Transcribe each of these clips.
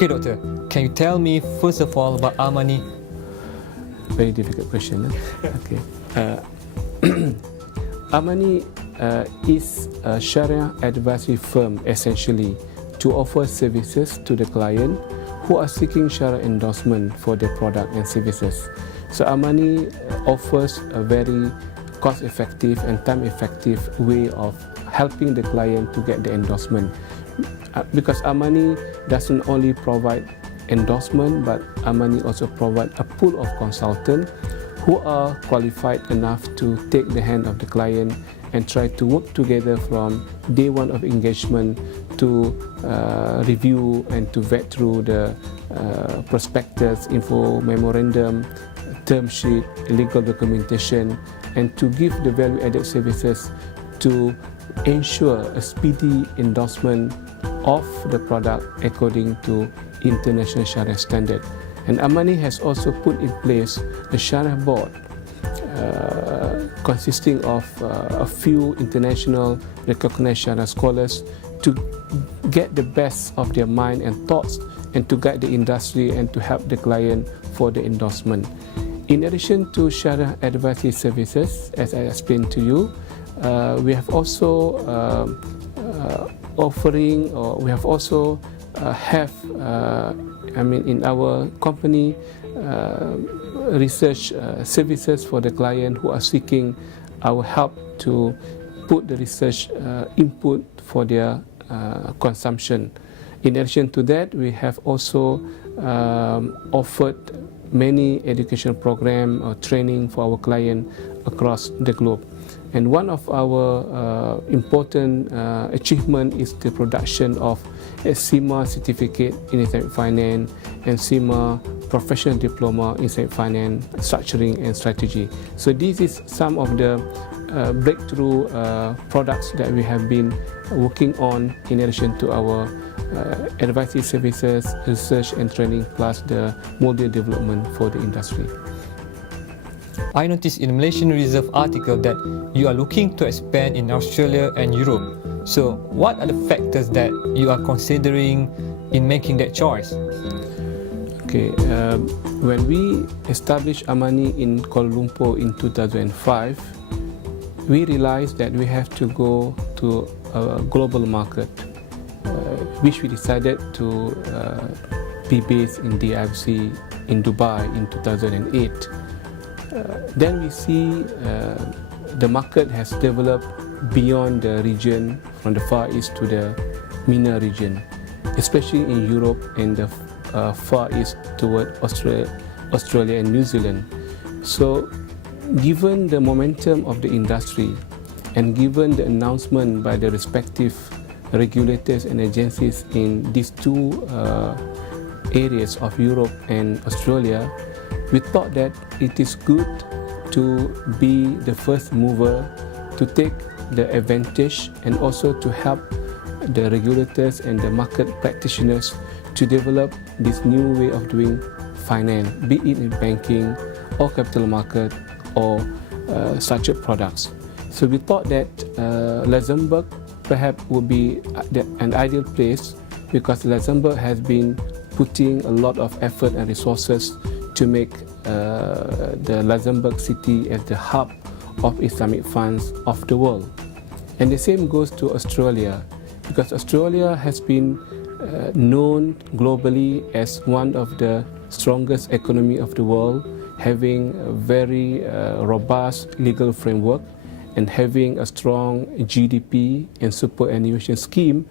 Okay, doctor, can you tell me first of all about Amanie? Very difficult question. Okay. Amanie is a Sharia advisory firm essentially to offer services to the client who are seeking Sharia endorsement for their product and services. So Amanie offers a very cost-effective and time-effective way of helping the client to get the endorsement. Because Amanie doesn't only provide endorsement, but Amanie also provide a pool of consultants who are qualified enough to take the hand of the client and try to work together from day one of engagement to review and to vet through the prospectus, info memorandum, term sheet, legal documentation, and to give the value-added services to ensure a speedy endorsement of the product according to international Sharia standard. And Amanie has also put in place a Sharia board consisting of a few international recognized Sharia scholars to get the best of their mind and thoughts and to guide the industry and to help the client for the endorsement. In addition to Sharia advisory services, as I explained to you, we have also in our company research services for the client who are seeking our help to put the research input for their consumption. In addition to that, we have also offered many education programs or training for our client across the globe. And one of our important achievement is the production of a CIMA certificate in Islamic Finance and CIMA professional diploma in Islamic Finance structuring and strategy. So this is some of the breakthrough products that we have been working on in addition to our advisory services, research and training, plus the model development for the industry. I noticed in the Malaysian Reserve article that you are looking to expand in Australia and Europe. So what are the factors that you are considering in making that choice? Okay, when we established Amanie in Kuala Lumpur in 2005, we realized that we have to go to a global market, which we decided to be based in DIFC in Dubai in 2008. Then we see the market has developed beyond the region, from the Far East to the MENA region, especially in Europe and the Far East toward Australia and New Zealand. So given the momentum of the industry and given the announcement by the respective regulators and agencies in these two areas of Europe and Australia, we thought that it is good to be the first mover to take the advantage and also to help the regulators and the market practitioners to develop this new way of doing finance, be it in banking or capital market or structured products. So we thought that Luxembourg perhaps would be an ideal place because Luxembourg has been putting a lot of effort and resources to make the Luxembourg city as the hub of Islamic funds of the world. And the same goes to Australia, because Australia has been known globally as one of the strongest economy of the world, having a very robust legal framework and having a strong GDP and superannuation scheme.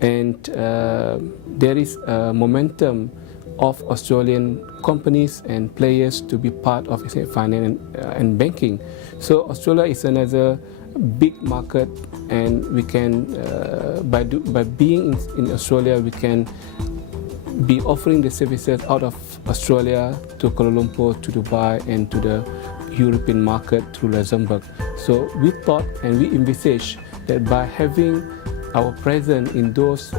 And there is a momentum of Australian companies and players to be part of Islamic finance and banking. So Australia is another big market, and we can, by being in Australia, we can be offering the services out of Australia to Kuala Lumpur, to Dubai, and to the European market through Luxembourg. So we thought and we envisaged that by having our presence in those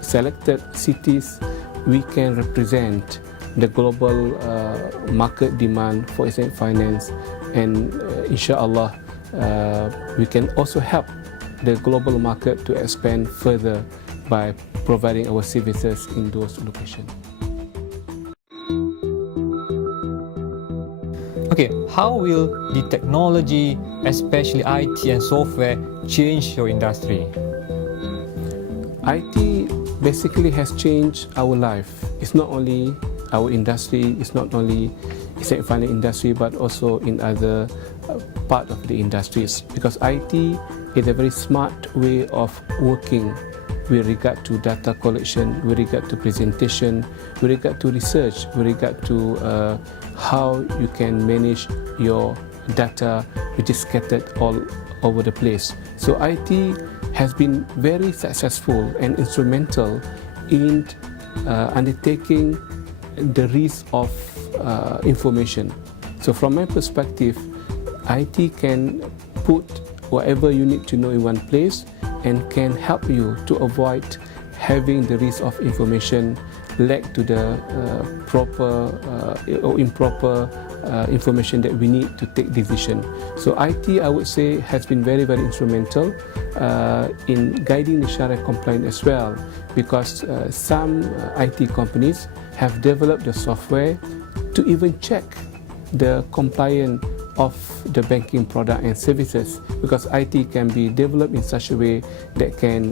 selected cities, we can represent the global market demand for Islamic finance, and inshallah we can also help the global market to expand further by providing our services in those locations. Okay, how will the technology, especially IT and software, change your industry? IT basically has changed our life. It's not only our industry, it's not only Islamic finance industry, but also in other part of the industries, because IT is a very smart way of working with regard to data collection, with regard to presentation, with regard to research, with regard to how you can manage your data which is scattered all over the place. So IT has been very successful and instrumental in undertaking the risk of information. So from my perspective, IT can put whatever you need to know in one place and can help you to avoid having the risk of information lack to the proper or improper information that we need to take decision. So IT, I would say, has been very, very instrumental in guiding the Sharia compliance as well, because some IT companies have developed the software to even check the compliance of the banking product and services, because IT can be developed in such a way that can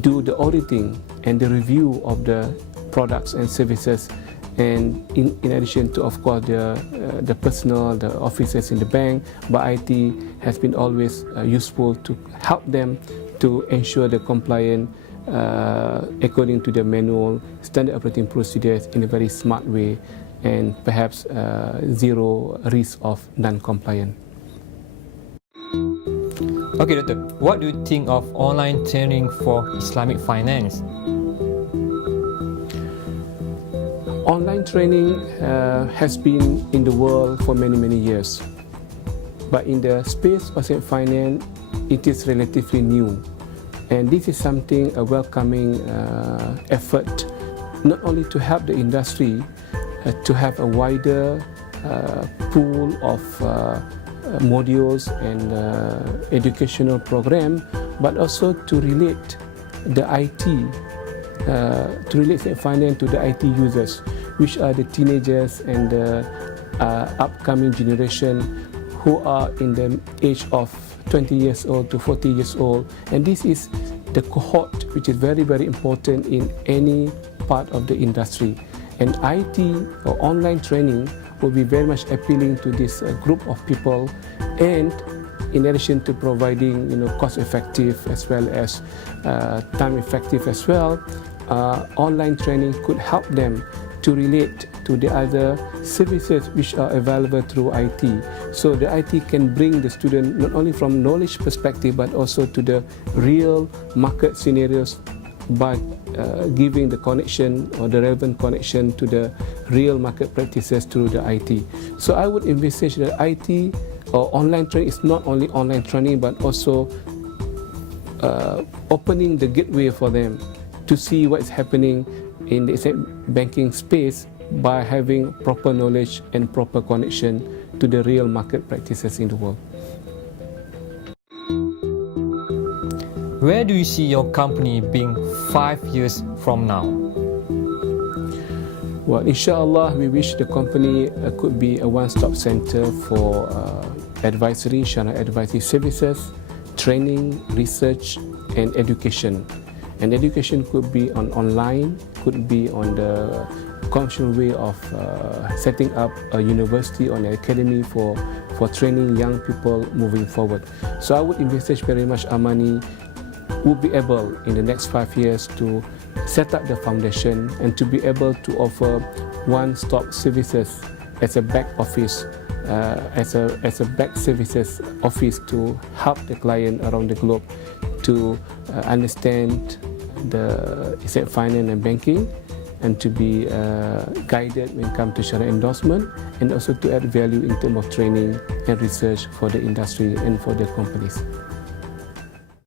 do the auditing and the review of the products and services, and in addition to, of course, the personnel, the officers in the bank. But IT has been always useful to help them to ensure the compliance according to the manual standard operating procedures in a very smart way, and perhaps zero risk of non-compliance. Okay, Doctor, what do you think of online training for Islamic finance? Online training has been in the world for many, many years. But in the space of Islamic finance, it is relatively new. And this is something, a welcoming effort, not only to help the industry to have a wider pool of modules and educational program, but also to relate the IT, to relate finance to the IT users, which are the teenagers and the upcoming generation who are in the age of 20 years old to 40 years old. And this is the cohort which is very, very important in any part of the industry. And IT or online training will be very much appealing to this group of people, and in addition to providing cost-effective as well as time-effective as well, online training could help them to relate to the other services which are available through IT. So the IT can bring the student not only from knowledge perspective but also to the real market scenarios by giving the connection or the relevant connection to the real market practices through the IT. So I would envisage that IT or online training is not only online training but also opening the gateway for them to see what's happening in the banking space by having proper knowledge and proper connection to the real market practices in the world. Where do you see your company being 5 years from now? Well, inshallah, we wish the company could be a one-stop center for advisory, Sharia advisory services, training, research, and education. And education could be online, could be on the conventional way of setting up a university or an academy for training young people moving forward. So I would envisage very much Amanie would be able in the next 5 years to set up the foundation and to be able to offer one-stop services as a back office, as a back services office to help the client around the globe to understand the Islamic finance and banking, and to be guided when it comes to Sharia endorsement, and also to add value in terms of training and research for the industry and for the companies.